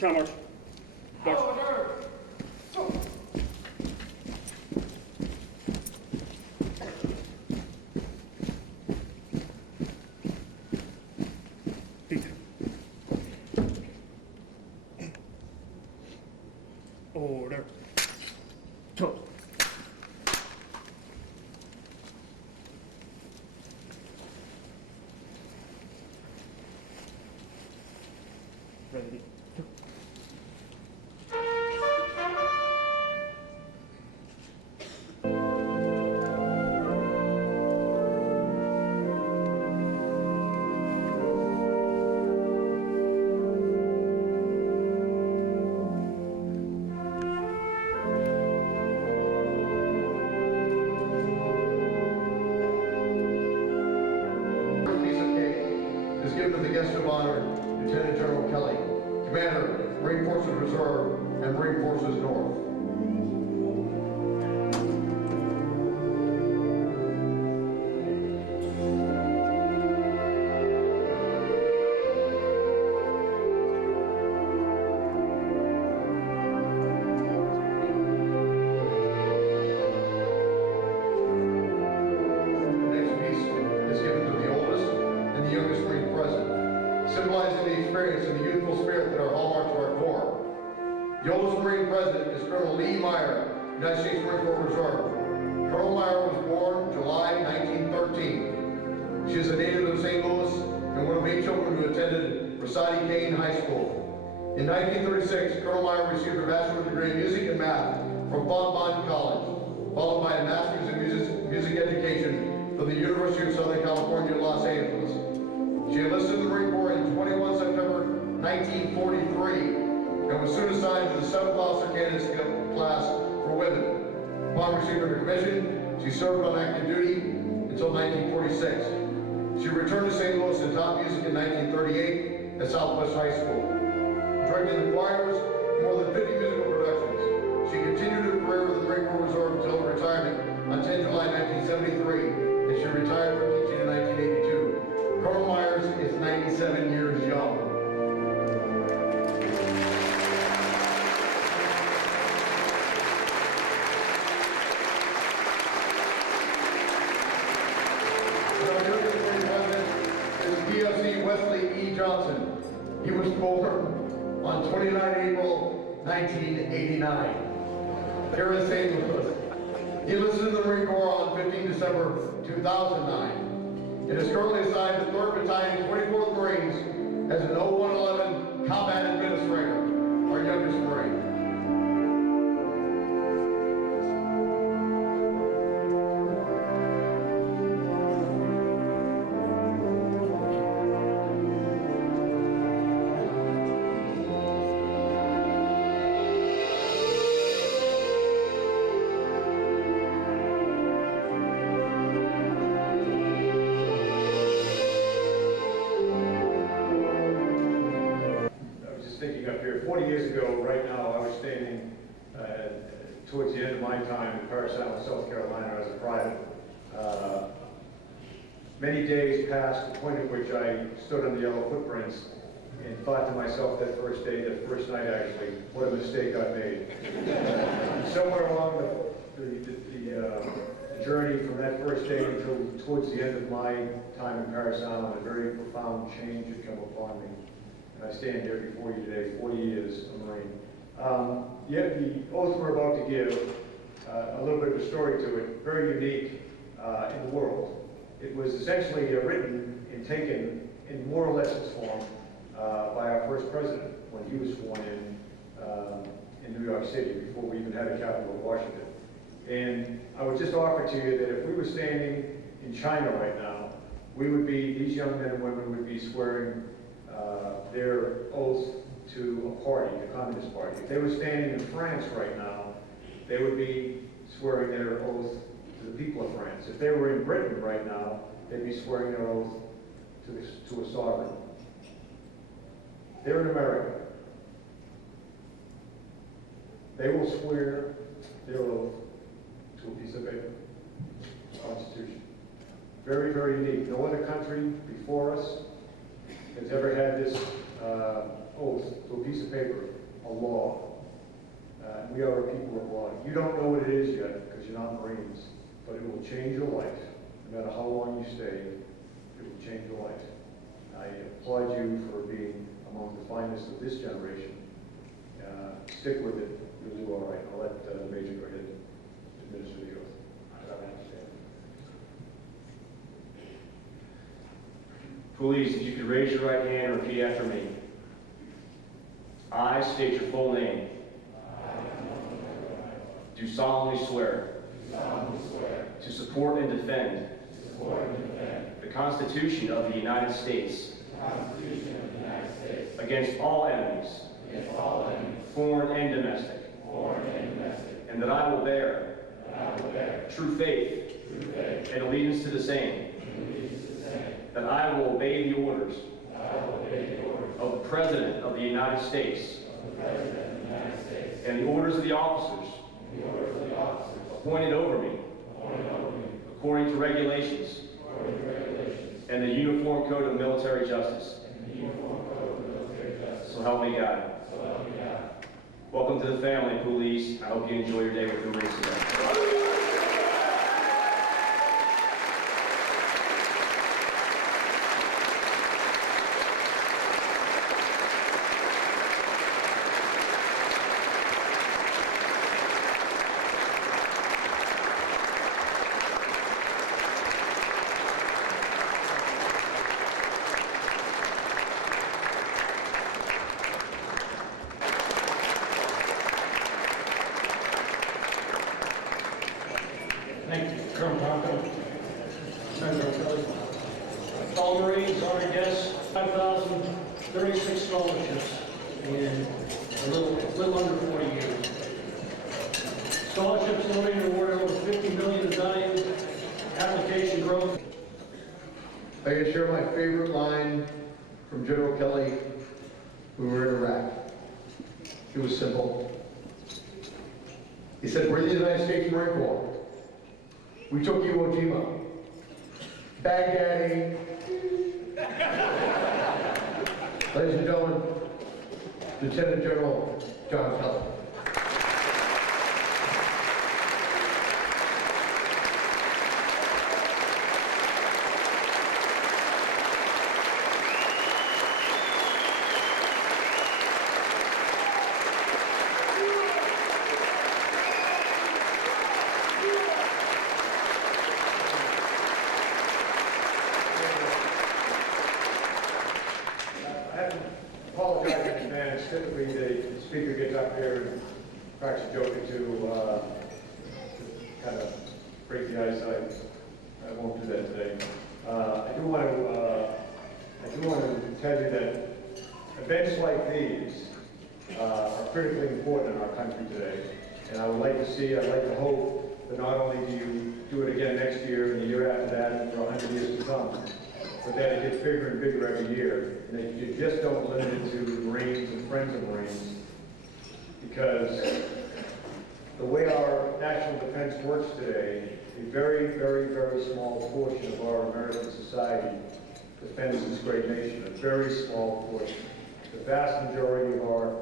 Counter march. March. Order. Go. Feet. Order. Toe. Ready. Go. Is given to the guest of honor, Lieutenant General Kelly, Commander, Marine Forces Reserve and Marine Forces North. Symbolizing the experience and the youthful spirit that are hallmarks of our Corps. The oldest Marine President is Colonel Lee Meyer, United States Marine Corps Reserve. Colonel Meyer was born July 1913. She is a native of St. Louis and one of 8 children who attended Rosati Kane High School. In 1936, Colonel Meyer received her bachelor's degree in music and math from Bonbon College, followed by a master's in music education from the University of Southern California, Los Angeles. She enlisted in the Marine Corps in 21 September 1943 and was soon assigned to the 7th Officer Candidate class for women. Upon receiving her commission, she served on active duty until 1946. She returned to St. Louis and taught music in 1938 at Southwest High School. Directing the choirs in more than 50 musical productions. She continued her career with the Marine Corps Reserve until her retirement on 10 July 1973, and she retired from teaching in 1982. Colonel Myers is 97 years young. Our newest president is PFC Wesley E. Johnson. He was born on 29 April 1989 here in St. Louis. He enlisted in the Marine Corps on 15 December 2009. It is currently assigned to 3rd Battalion, 24th Marines as an 0111 Combat Administrator, our youngest Marine. Thinking up here, 40 years ago, right now, I was standing towards the end of my time in Paris Island, South Carolina as a private. Many days passed, the point at which I stood on the yellow footprints and thought to myself that first day, that first night actually, what a mistake I made. Somewhere along the journey from that first day until towards the end of my time in Paris Island, a very profound change had come upon me. I stand here before you today, 40 years a Marine. Yet the oath we're about to give, a little bit of a story to it, very unique in the world. It was essentially written and taken in more or less its form by our first president when he was sworn in New York City before we even had a capital of Washington. And I would just offer to you that if we were standing in China right now, these young men and women would be swearing their oath to a party, the Communist Party. If they were standing in France right now, they would be swearing their oath to the people of France. If they were in Britain right now, they'd be swearing their oath to a sovereign. They're in America. They will swear their oath to a piece of paper, the Constitution. Very, very unique. No other country before us has ever had this oath to a piece of paper, a law. We are a people of law. You don't know what it is yet because you're not Marines, but it will change your life. No matter how long you stay, it will change your life. I applaud you for being among the finest of this generation. Stick with it. You'll do all right. I'll let the Major go ahead and administer the oath. Please, if you could raise your right hand and repeat after me. I state your full name. Do solemnly swear to support and defend the Constitution of the United States against all enemies, foreign and domestic, and that I will bear true faith and allegiance to the same, that I will obey the orders of the President of the United States and the orders of the officers appointed over me according to regulations and the Uniform Code of Military Justice. So help me God. Welcome to the family, police. I hope you enjoy your day with the Marines today. Thank you, Colonel Bronco, Senator Kelly. All Marines, honored guests, 5,036 scholarships in a little under 40 years. Scholarships nominated awarded over 50 million in value, application growth. I can share my favorite line from General Kelly when we were in Iraq. It was simple. He said, we're the United States Marine Corps. We took Iwo Jima, Baghdadi. Ladies and gentlemen, Lieutenant General John Kelly. Apologize in advance. Typically, the speaker gets up here and cracks a joke or two to kind of break the ice. I won't do that today. I do want to tell you that events like these are critically important in our country today. And I'd like to hope that not only do you do it again next year and the year after that and for 100 years to come, but that it gets bigger and bigger every year, and that you just don't limit it to Marines and friends of Marines, because the way our national defense works today, a very, very, very small portion of our American society defends this great nation, a very small portion. The vast majority of our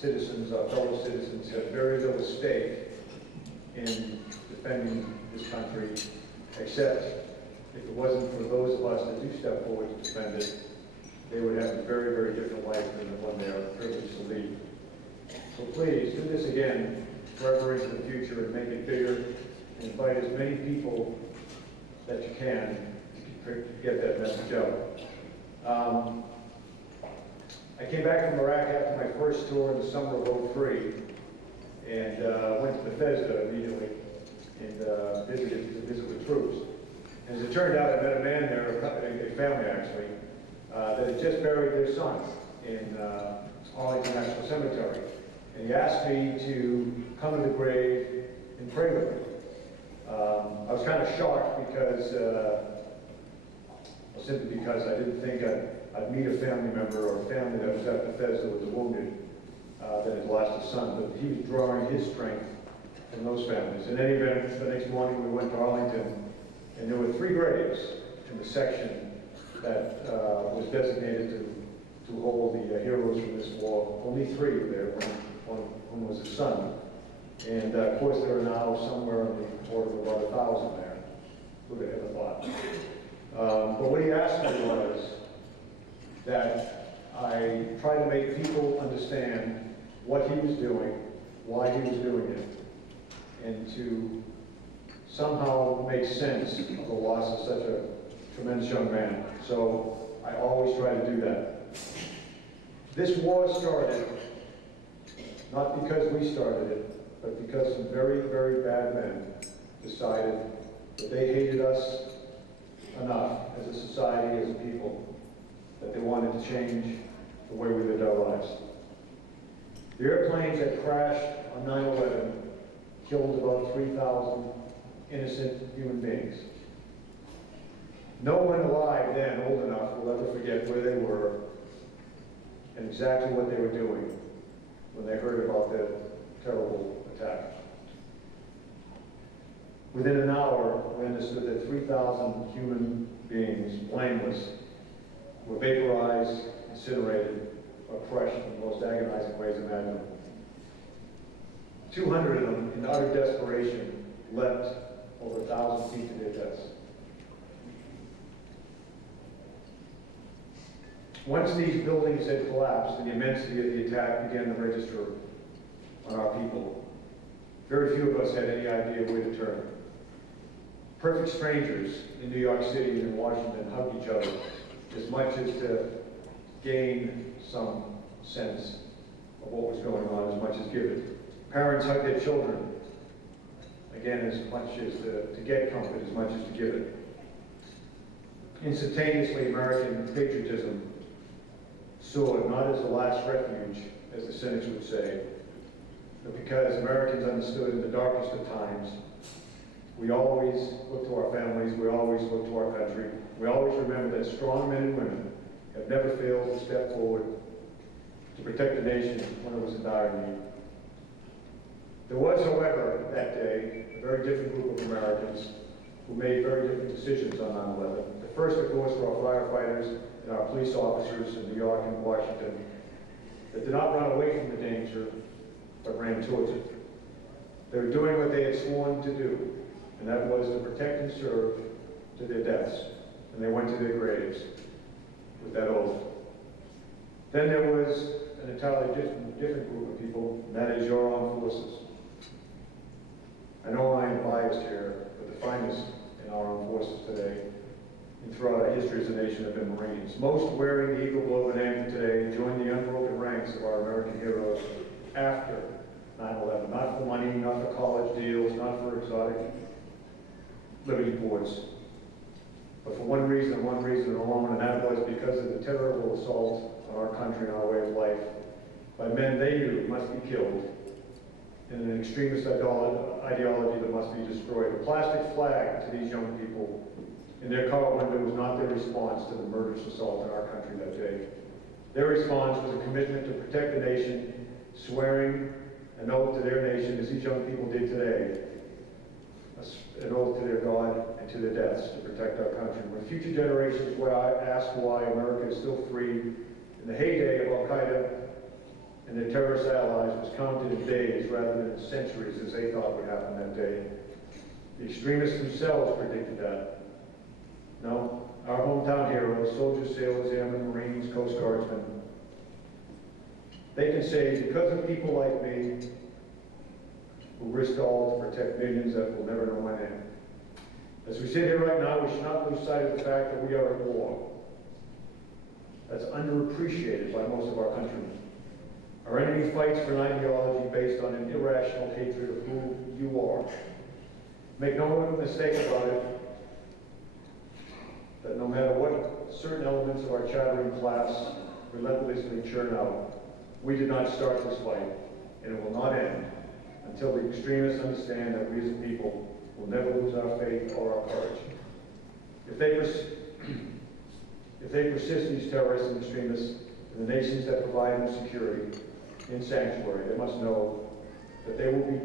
citizens, our fellow citizens, have very little stake in defending this country, except if it wasn't for those of us that do step forward to defend it, they would have a very, very different life than the one they are privileged to lead. So please, do this again forever into the future and make it bigger. And invite as many people that you can to get that message out. I came back from Iraq after my first tour in the summer of '03 and went to Bethesda immediately and visited to visit with troops. As it turned out, I met a man there, a family actually, that had just buried their son in Arlington National Cemetery. And he asked me to come to the grave and pray with him. I was kind of shocked because, simply because I didn't think I'd meet a family member or a family that was at Bethesda with a wounded that had lost a son, but he was drawing his strength from those families. In any event, the next morning we went to Arlington, and there were 3 graves in the section that was designated to to hold the heroes from this war. Only 3 were there. One was his son. And of course, there are now somewhere on the order of about 1,000 there. Who would have ever thought? But what he asked me was that I try to make people understand what he was doing, why he was doing it, and to somehow make sense of the loss of such a tremendous young man. So I always try to do that. This war started not because we started it, but because some very, very bad men decided that they hated us enough as a society, as a people, that they wanted to change the way we lived our lives. The airplanes that crashed on 9/11 killed about 3,000 innocent human beings. No one alive then, old enough, will ever forget where they were and exactly what they were doing when they heard about that terrible attack. Within an hour, we understood that 3,000 human beings, blameless, were vaporized, incinerated, or crushed in the most agonizing ways imaginable. 200 of them, in utter desperation, leapt over 1,000 feet to their deaths. Once these buildings had collapsed and the immensity of the attack began to register on our people, very few of us had any idea where to turn. Perfect strangers in New York City and in Washington hugged each other as much as to gain some sense of what was going on, as much as give it. Parents hugged their children, again, as much as to get comfort, as much as to give it. Instantaneously, American patriotism soared, not as the last refuge, as the cynics would say, but because Americans understood in the darkest of times, we always look to our families, we always look to our country, we always remember that strong men and women have never failed to step forward to protect the nation when it was in dire need. There was, however, that day, a very different group of Americans who made very different decisions on 9/11. The first, of course, were our firefighters and our police officers in New York and Washington that did not run away from the danger, but ran towards it. They were doing what they had sworn to do, and that was to protect and serve to their deaths. And they went to their graves with that oath. Then there was an entirely different group of people, and that is your armed forces. I know I am biased here, but the finest in our armed forces today and throughout our history as a nation have been Marines. Most wearing the Eagle Globe and Anthem today joined the unbroken ranks of our American heroes after 9/11. Not for money, not for college deals, not for exotic living quarters, but for one reason and one reason alone, and that was because of the terrible assault on our country and our way of life by men they knew must be killed in an extremist ideology that must be destroyed. A plastic flag to these young people in their car window was not their response to the murderous assault on our country that day. Their response was a commitment to protect the nation, swearing an oath to their nation, as these young people did today, an oath to their God and to their deaths to protect our country. When future generations will ask why America is still free, in the heyday of Al-Qaeda and their terrorist allies was counted in days rather than in centuries as they thought would happen that day. The extremists themselves predicted that. No, our hometown heroes, soldiers, sailors, airmen, Marines, Coast Guardsmen, they can say, because of people like me, who risked all to protect millions that will never know my name. As we sit here right now, we should not lose sight of the fact that we are at war. That's underappreciated by most of our countrymen. Our enemy fights for an ideology based on an irrational hatred of who you are. Make no mistake about it, that no matter what certain elements of our chattering class relentlessly churn out, we did not start this fight, and it will not end until the extremists understand that we as a people will never lose our faith or our courage. If they persist, these terrorists and extremists, and the nations that provide them security and sanctuary, they must know that they will be